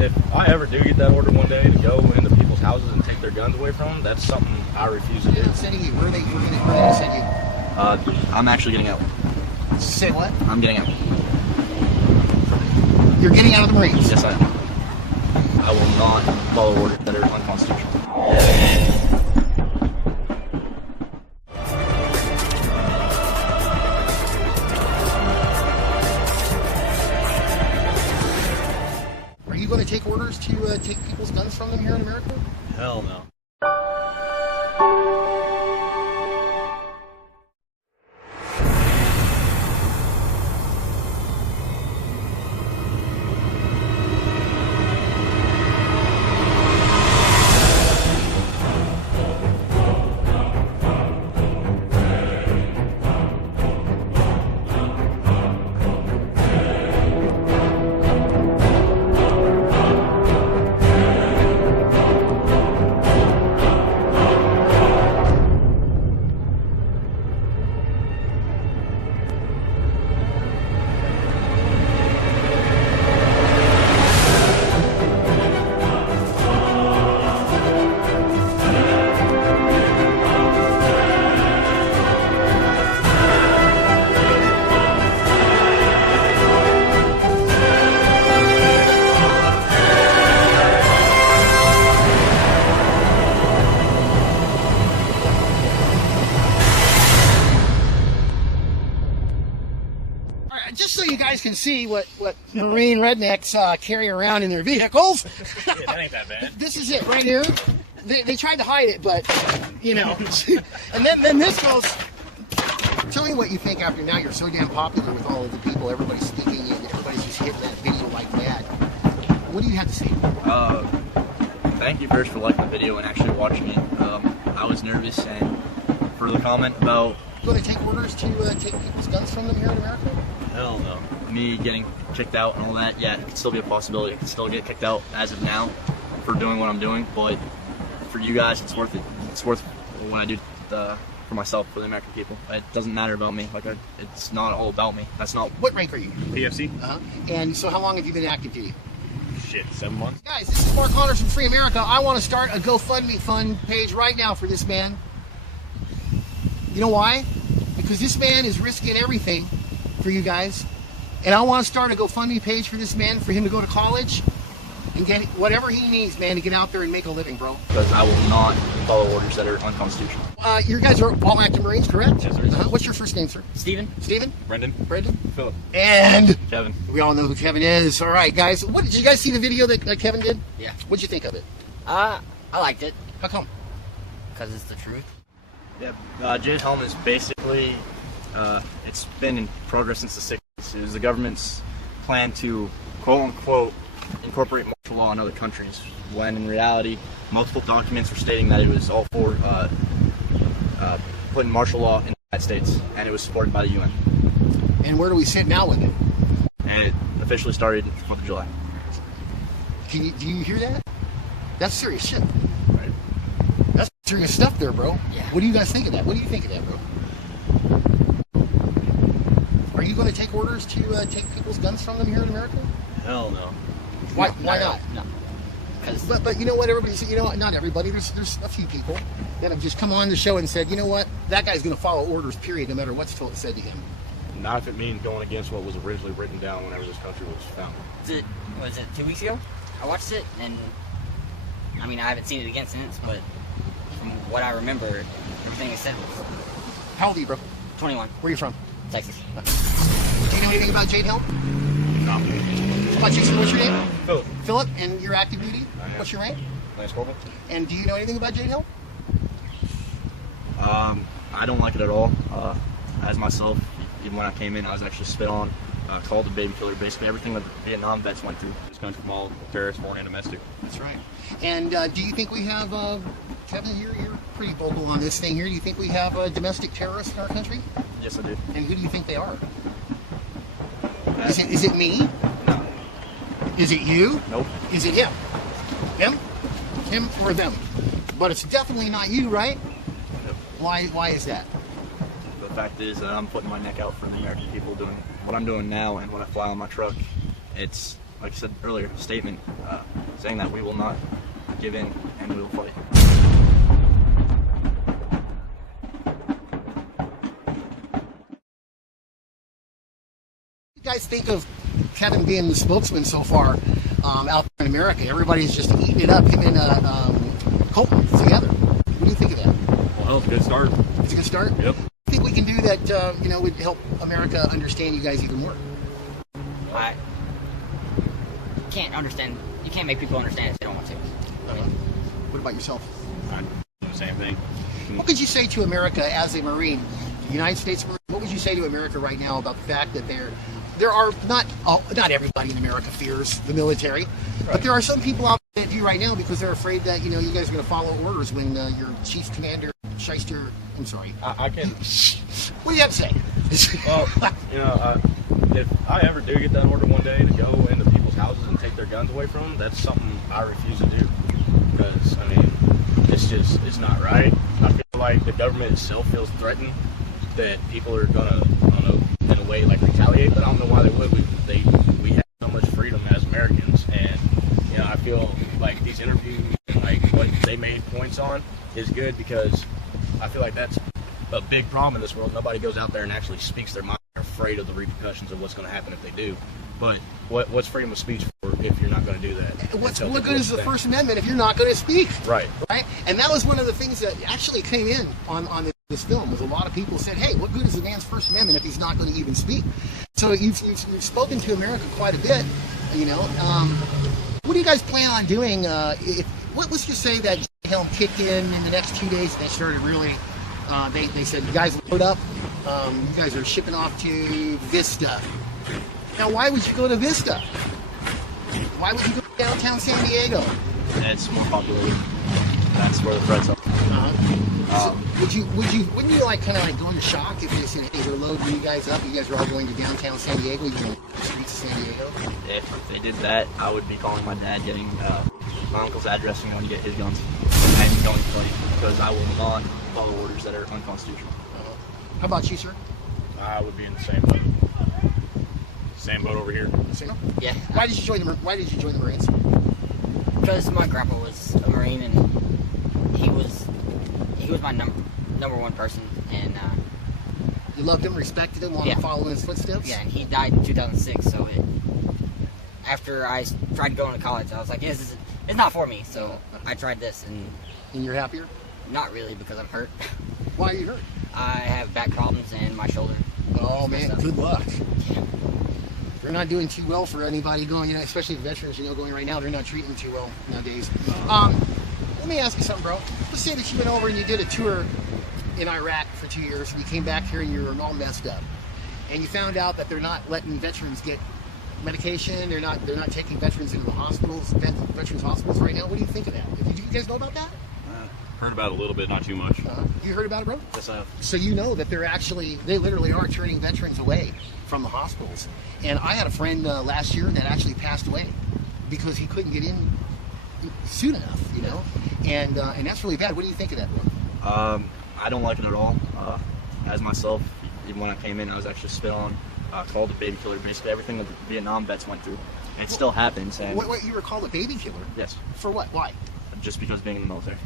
if I ever do get that order one day to go into people's houses and take their guns away from them, that's something I refuse to do. Sending you. Where are they going to send you? I'm actually getting out. Say what? I'm getting out. You're getting out of the Marines? Yes, I am. I will not follow orders that are unconstitutional. Are you going to take orders to take people's guns from them here in America? Hell no. Just so you guys can see what Marine rednecks carry around in their vehicles. Yeah, that ain't that bad. This is it right here. They tried to hide it, but, you know. And then this goes. Tell me what you think after now you're so damn popular with all of the people. Everybody's speaking and everybody's just hitting that video like that. What do you have to say? Thank you first for liking the video and actually watching it. I was nervous, and for the comment about You want to take orders to take people's guns from them here in America? hell no, me getting kicked out and all that, yeah, it could still be a possibility. I could still get kicked out as of now for doing what I'm doing, but for you guys, it's worth it. It's worth what I do for myself, for the American people. It doesn't matter about me. It's not all about me. That's not. What rank are you? PFC. And so how long have you been active duty? Shit, 7 months. Guys, this is Mark Connors from Free America. I want to start a GoFundMe fund page right now for this man. You know why? Because this man is risking everything for you guys. And I want to start a GoFundMe page for this man, for him to go to college and get whatever he needs, man, to get out there and make a living, bro. Because I will not follow orders that are unconstitutional. You guys are all active Marines, correct? Yes, sir. What's your first name, sir? Steven? Steven? Brendan. Brendan? Philip. And Kevin. we all know who Kevin is. All right, guys. What did you guys see the video that Kevin did? Yeah. What'd you think of it? I liked it. How come? Because it's the truth. Yeah, Jade Helm is basically, it's been in progress since the 60s. It was the government's plan to, quote-unquote, incorporate martial law in other countries, when in reality, multiple documents were stating that it was all for putting martial law in the United States, and it was supported by the UN. And where do we sit now with it? And it officially started 4th of July. Do you hear that? That's serious shit. Right. That's serious stuff there, bro. Yeah. What do you guys think of that? What do you think of that, bro? Are you going to take orders to take people's guns from them here in America? Hell no. Why not? No. But you know what, everybody, you know what, not everybody, there's a few people that have just come on the show and said, you know what, that guy's going to follow orders, period, no matter what's said to him. Not if it means going against what was originally written down whenever this country was founded. Was it 2 weeks ago? I watched it, and I mean, I haven't seen it again since, but from what I remember, everything it said was How old are you, bro? 21, Where are you from? Texas. Do you know anything about Jade Helm? No. How about you, sir? What's your name? Philip. Philip, and you're active duty? I am. What's your rank? Lance Corporal. And do you know anything about Jade Helm? I don't like it at all. As myself, even when I came in, I was actually spit on, called a baby killer, basically everything that the Vietnam vets went through. This country from all terrorists, foreign and domestic. That's right. And do you think we have, Kevin, you're pretty vocal on this thing here. Do you think we have domestic terrorists in our country? Yes, I do. And who do you think they are? Is it me? No. Is it you? Nope. Is it him? Him? Him or them? But it's definitely not you, right? Nope. Why is that? The fact is that I'm putting my neck out for the American people doing what I'm doing now, and when I fly on my truck, it's like I said earlier, statement saying that we will not give in and we will fight. What do you guys think of Kevin being the spokesman so far out there in America? Everybody's just eating it up, him and Colton together. What do you think of that? Well, it's a good start. It's a good start? Yep. I think we can do that, would help America understand you guys even more. I can't understand. You can't make people understand if they don't want to. I mean, What about yourself? I do the same thing. What could you say to America as a Marine, the United States Marine? What would you say to America right now about the fact that there are not everybody in America fears the military, but there are some people out there that do right now because they're afraid that you guys are going to follow orders when your chief commander, Shyster. I'm sorry. I can. What do you have to say? Well, if I ever do get that order one day to go into people's houses and take their guns away from them, that's something I refuse to do. Because, I mean, it's not right. I feel like the government itself feels threatened that people are going to, I don't know, in a way, like, retaliate, but I don't know why they would. We have so much freedom as Americans, and, I feel like these interviews and, like, what they made points on is good because I feel like that's a big problem in this world. Nobody goes out there and actually speaks their mind. They're afraid of the repercussions of what's going to happen if they do. But what's freedom of speech for if you're not going to do that? What good is the First Amendment if you're not going to speak? Right. Right? And that was one of the things that actually came in on this film, was a lot of people said, hey, what good is a man's First Amendment if he's not going to even speak? So you've spoken to America quite a bit, What do you guys plan on doing? Let's just say that Jade Helm kicked in the next 2 days and they started really, they said, you guys load up, you guys are shipping off to Vista. Now, why would you go to Vista? Why would you go to downtown San Diego? It's more populated. That's where the threats are. So wouldn't you kind of go into shock if they said, hey, they're loading you guys up, you guys are all going to downtown San Diego, you're going to the streets of San Diego? If they did that, I would be calling my dad, getting my uncle's address and going to get his guns. And going to fight because I will not follow orders that are unconstitutional. How about you, sir? I would be in the same boat. Same boat over here. Same? yeah. Why did you join the Marines? Because my grandpa was a Marine and he was my number one person, and You loved him, respected him, wanted to follow in his footsteps? yeah, and he died in 2006. So after I tried to go into college, I was like, it's not for me. So I tried this, and And you're happier? not really because I'm hurt. Why are you hurt? I have back problems and my shoulder. Oh, man, Stuff. good luck. Yeah. They're not doing too well for anybody going, especially the veterans, going right now. They're not treating them too well nowadays. Let me ask you something, bro. Let's say that you went over and you did a tour in Iraq for 2 years, and you came back here and you were all messed up, and you found out that they're not letting veterans get medication. They're not taking veterans into the hospitals, veterans hospitals right now. What do you think of that? Did you guys know about that? Heard about it a little bit, not too much. You heard about it, bro? Yes, I have. So you know that they literally are turning veterans away from the hospitals. And I had a friend last year that actually passed away because he couldn't get in soon enough, and that's really bad. What do you think of that, bro? I don't like it at all. As myself, even when I came in, I was actually spit on, called a baby killer, basically everything that the Vietnam vets went through. And it still happens. And What, you were called a baby killer? yes, For what? Why? just because being in the military.